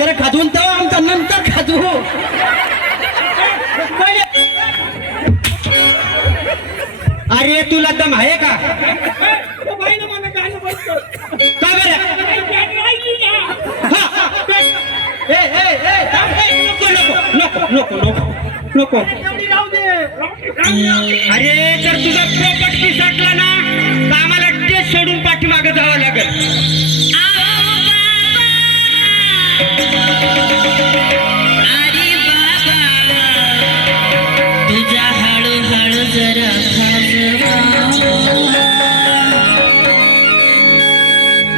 गेलं खाजवून तर आमचा नंतर खाजवू. अरे तुला दम आहे का? का बरं? नको नको नको नको. अरे जर तुझा प्रॉपर्टी साठला ना तर आम्हाला टेस्ट सोडून पाठीमागे जावं लागेल. तुझ्या हळूहळू जरा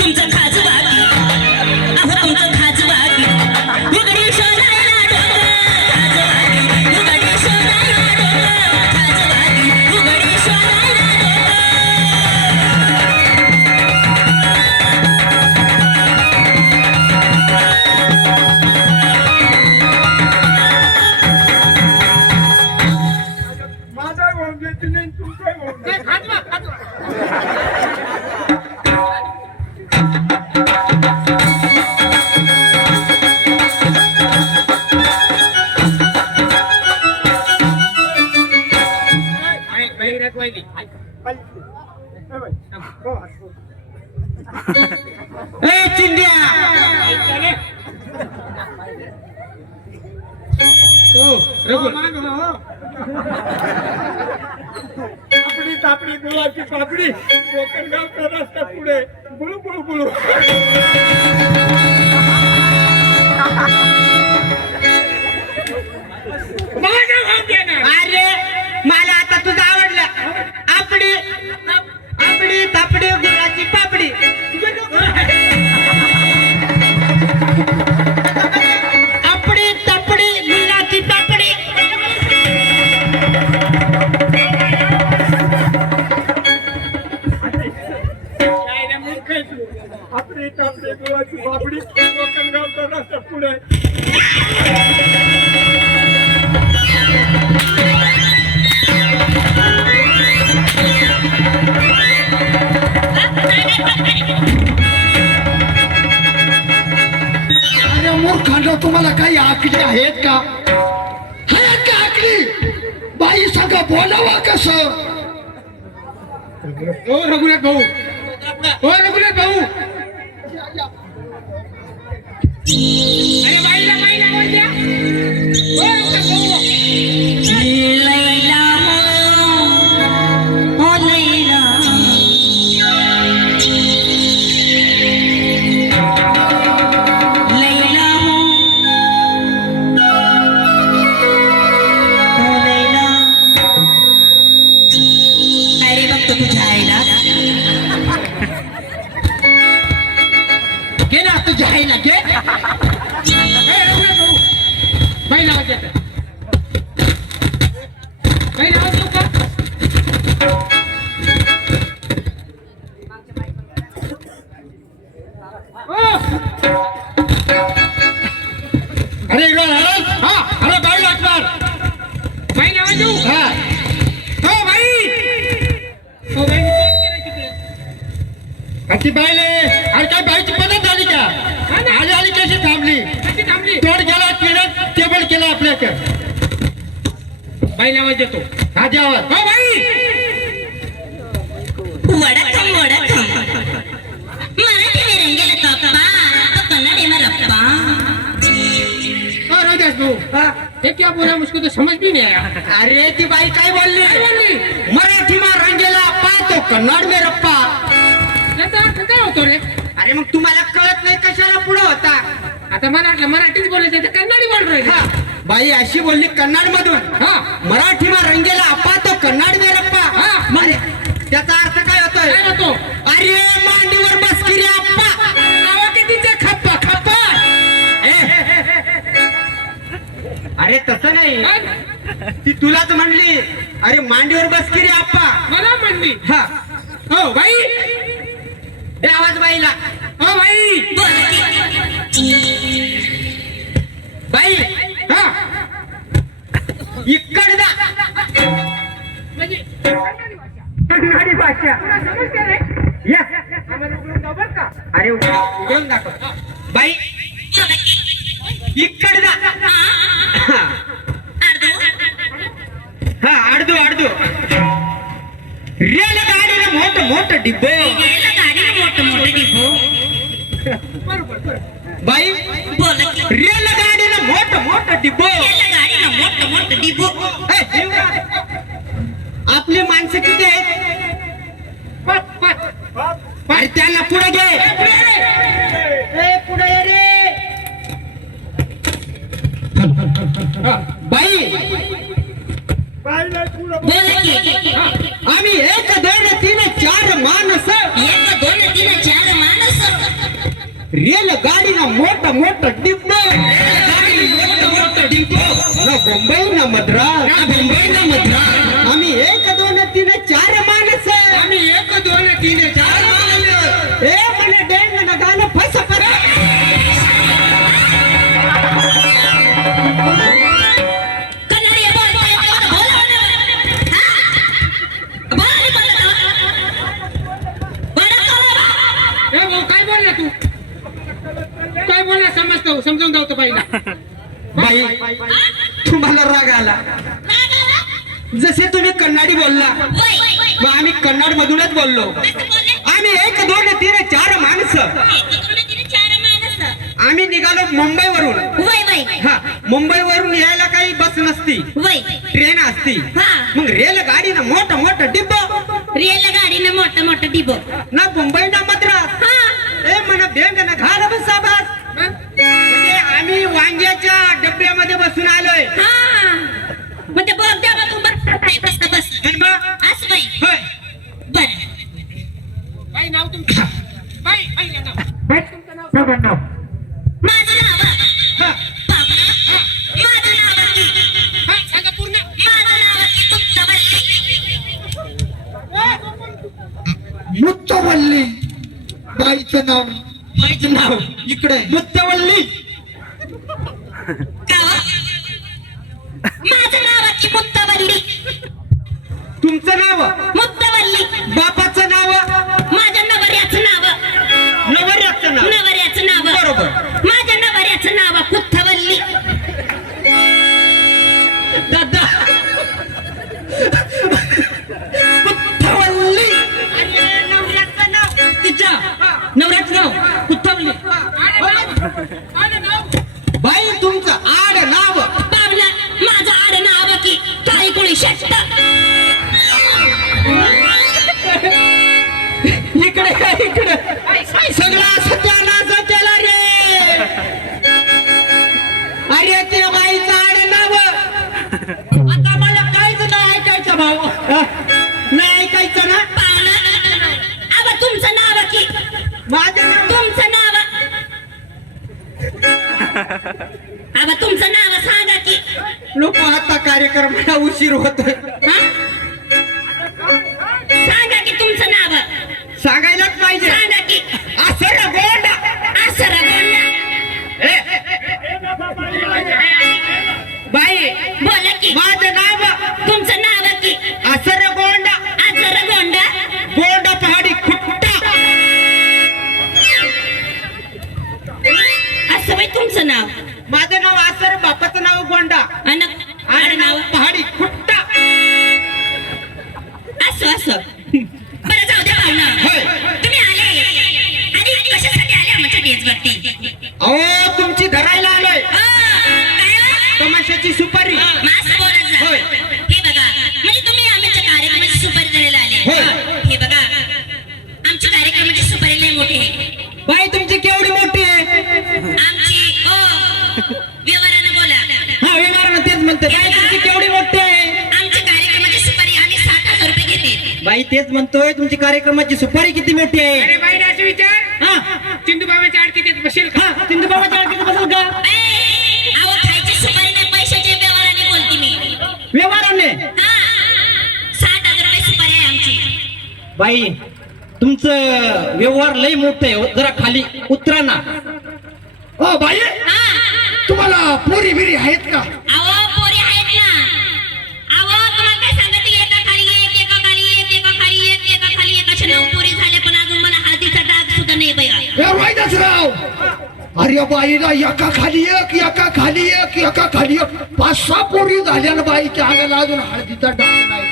तुमचं खाज बाकी अहो तुमचं खाज बाकी उघडी शोधायला खाज बाकी उघडी शोधायला खाज बाकी उघडी शोधायला माझा गोंद देते नाही तुमचा गोंद चिंध्या आपली तापडी गुळाची पापडी कोकणगावचा रस्ता पुढे गुळू गुळू गुळू. अरे मला आता तुझं आवडलं. आपडी आपडी तापडी गुळाची पापडी. आपडी तापडी गुळाची पापडी. आपली तापडी गुळाची पापडी कोकणगावचा रस्ता पुढे. अरे मूर्खांनो तुम्हाला काही आकडी आहेत का? आहेत का आकडी? बाई सांगा बोलावा कसं? ओ रघुनाथ भाऊ ओ रघुनाथ भाऊ अरे बाईला बाईला बोल द्या. ओ रघुनाथ भाऊ लैला हो लैला लैला हो लैला. अरे बघतो तुझ्या आईला घे ना तुझ्या आईला घे. बाई नाव देत बाई नाव देऊ का? अरे इकडं हा अरे बाई लागणार. बाई नाव देऊ हा हो बाई हो बाई ती बाईले अरे काय बाईची पद्धत झाली का? आली आली कशी थांबली? कशी थांबली? तोड गेला किडत टेबल केला आपल्याकडे. बाई आवाज देतो हा द्यावात. हो बाई वडकम वडकम मराठी में रंगेल कप्पा तो कन्नड़ में रप्पा. राजास भाऊ ये क्या बोला मुझको तो समझ भी नहीं आया. अरे ती बाई काय बोलली? मराठी मा रंगेला पाहतो कन्नड में रप्पा. याचा अर्थ काय होतो रे? अरे मग तुम्हाला कळत नाही कशाला पुढे होता? आता मला वाटलं मराठीच बोलायचं तर कन्नडी बोल राहिली. हा बाई अशी बोलली कन्नड मधून. हा मराठी मा रंगेला आपा तो कन्नड में रप्पा. हा. अरे त्याचा अर्थ काय होतोय? काय होतो? अरे मांडीवर बसकी रे आप्पा. नावा कितीचे खप्पा खप्पा. अरे तसं नाही, ती तुलाच म्हणली अरे मांडीवर बसकी रे आप्पा. मला म्हणली हा हो बाई दे आवाज बाईला. हो बाई बाई हा इकडे जा. म्हणजे कन्नडी भाषा तुला समजते रे? Yes. आम्हाला उघडून दाखव बरं का? अरे उघडून दाखव. बाई इकडे जा. हा. अर्धो. हा आडदो आडदो. रेलगाडीनं मोठं डिब्बो. गेलं गाडीनं मोठं डिबो. बाई बोला की. रेलगाडीनं मोठं डिब्बो. गेलं गाडीनं मोठं डिबो. ए, आपली माणसं किती आहेत? अरे त्याला पुढे घे. ए, पुढे ये रे. बाई बाईला पुढं बोला की. आम्ही 1 2 3 4 माणस 1 2 3 4 माणस. रेलगाडीनं मोठं डिब्बो. मोठं डिब्बो. ना मुंबई ना मद्रास. आम्ही 1 2 3 4 माणस. आम्ही 1 2 3 4 माणसं. ए म्हणे डेंग ना गाणं फस कन्नडी बोलताय बोला ना. हा? बोला रे, बोला ना. ए भाऊ काय बोलला तू काय बोलला समजतो समजून जाऊ बाईला. बाई तुम्हाला राग आला जसे तुम्ही कन्नडी बोलला वय. मग आम्ही कन्नड मधूनच बोललो. असं बोलले? आम्ही 1 2 3 4 माणसं. 1 2 3 4 माणस. आम्ही निघालो मुंबईवरून. वय. हा मुंबईवरून यायला काही बस नसती, वय. ट्रेन असती. हा. मग रेलगाडीनं मोठं डिब्बो. रेलगाडीनं मोठं डिबो. ना मुंबई ना मद्रास. हा. ए म्हणा बेंग ना घाल बसाबास. म्हणजे आम्ही वांग्याच्या डब्यामध्ये बसून आलोय. हा. मग ते बघ द्या बा तू बस बस. आणि मग असं बाई. होय. बरं. बाई नाव तुमचं बाई तुमचं नाव माझं नाव हा. पाहुणा. माझं नाव की. हा सांगा पूर्ण. माझं नाव की मुक्तावल्ली. मुत्तवल्ली बाईचं नाव. बाईचं नाव इकडे मुत्तवल्ली. का हो? माझं नाव की मुक्तावल्ली. तुमचं नाव, मुक्तावल्ली. बापाचं नाव, माझ्या नवऱ्याचं नाव. नवऱ्याचं नाव. नवऱ्याचं नाव. बरोबर. माझ्या नवऱ्याचं नाव कुत्थवल्ली. दादा कुत्थवल्ली. अरे नवऱ्याचं नाव तिच्या नवऱ्याचं नाव कुत्थवल्ली. बाई तुमचं आड नाव. पावला माझं आड नाव की काही कोणी शक्त. इकडे सगळा सत्यानाश केला रे. अरे ते बाईचं आड नाव. आता मला काहीच नाही ऐकायचं भाऊ. नाही ऐकायचं ना. पावला अब तुमचं नाव की. माझं नाव तुमचं नाव. अब तुमचं नाव सांगा की. लोक आता कार्यक्रमाला उशीर होतोय. हा? सांगा की तुमचं नाव. सांगायलाच पाहिजे. सांगा की. असं गोंडा. आसरा गोंडा. बाई बोला की. माझं नाव तुमचं नाव की. असर गोंडा. आसरा गोंडा. गोंडा पहाडी खुट्टा. असं बाई तुमचं नाव. माझं नाव असर, बापाचं नाव गोंडा आणि आणि नाव पहाडी खुट्टा. असं बरं जाऊ द्या भावना. होय. तुम्ही आले आणि कशासाठी आले आमच्या डेजवरती? अहो तुमची धरायला आलोय. काय हो? तमाशाची सुपारी. मास्क बोलत जा. होय. हे बघा म्हणजे तुम्ही आमच्या कार्यक्रमाची सुपारी द्यायला आले. होय. हे बघा आमच्या कार्यक्रमाची सुपारी लय मोठी आहे. बाई तुमची केवढी मोठी आहे? आमची व्यवहारानं बोला. हा व्यवहारानं तेच म्हणते. बाई तुमची केवढी मोठी आहे? आमच्या कार्यक्रमाची सुपारी आम्ही 60,000 रुपये घेते. बाई तेच म्हणतोय तुमची कार्यक्रमाची सुपारी किती मोठी आहे? अरे बाईला असं विचार हा चिंदूबाबाच्या आडकीत बसेल का. हा सिंधुबाबाच्या आडकीत बसेल का? अहो खायची सुपारी नाही पैशाच्या व्यवहाराने बोलते मी. व्यवहाराने. हा 60,000 रुपये सुपारी आहे आमची. बाई तुमचं व्यवहार लय मोठं आहे. जरा खाली उतरा ना. ओ बाई हा. तुम्हाला पोरी बिरी आहेत का? अहो पोरी आहेत ना. अहो तुम्हाला काय सांगते एका खाली एक, एका खाली एक, एका खाली एक, एका खाली एक अशा 9 पोरी झाल्या पण अजून मला हळदीचा डाग सुद्धा नाही बघा. ए रोहिदासराव अरे बाईला एका खाली एक एका खाली एक एका खाली एक 5-6 पोरी झाल्या ना बाईच्या अंगाला अजून हळदीचा डाग नाही.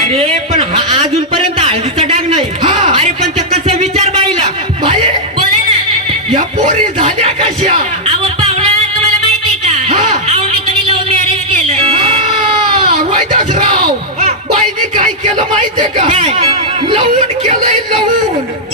अरे पण अजूनपर्यंत हळदीचा डाग नाही. हा. अरे पण ते कसं विचार बाईला. बाई बोला ना. या पोरी झाल्या कशा? अहो पाहुणा तुम्हाला माहितीये का? हा. अहो मी कधी लव्ह मॅरेज केलं. रोहिदासराव बाईने काय केलं माहितीये का? काय? लवून केलंय लवून.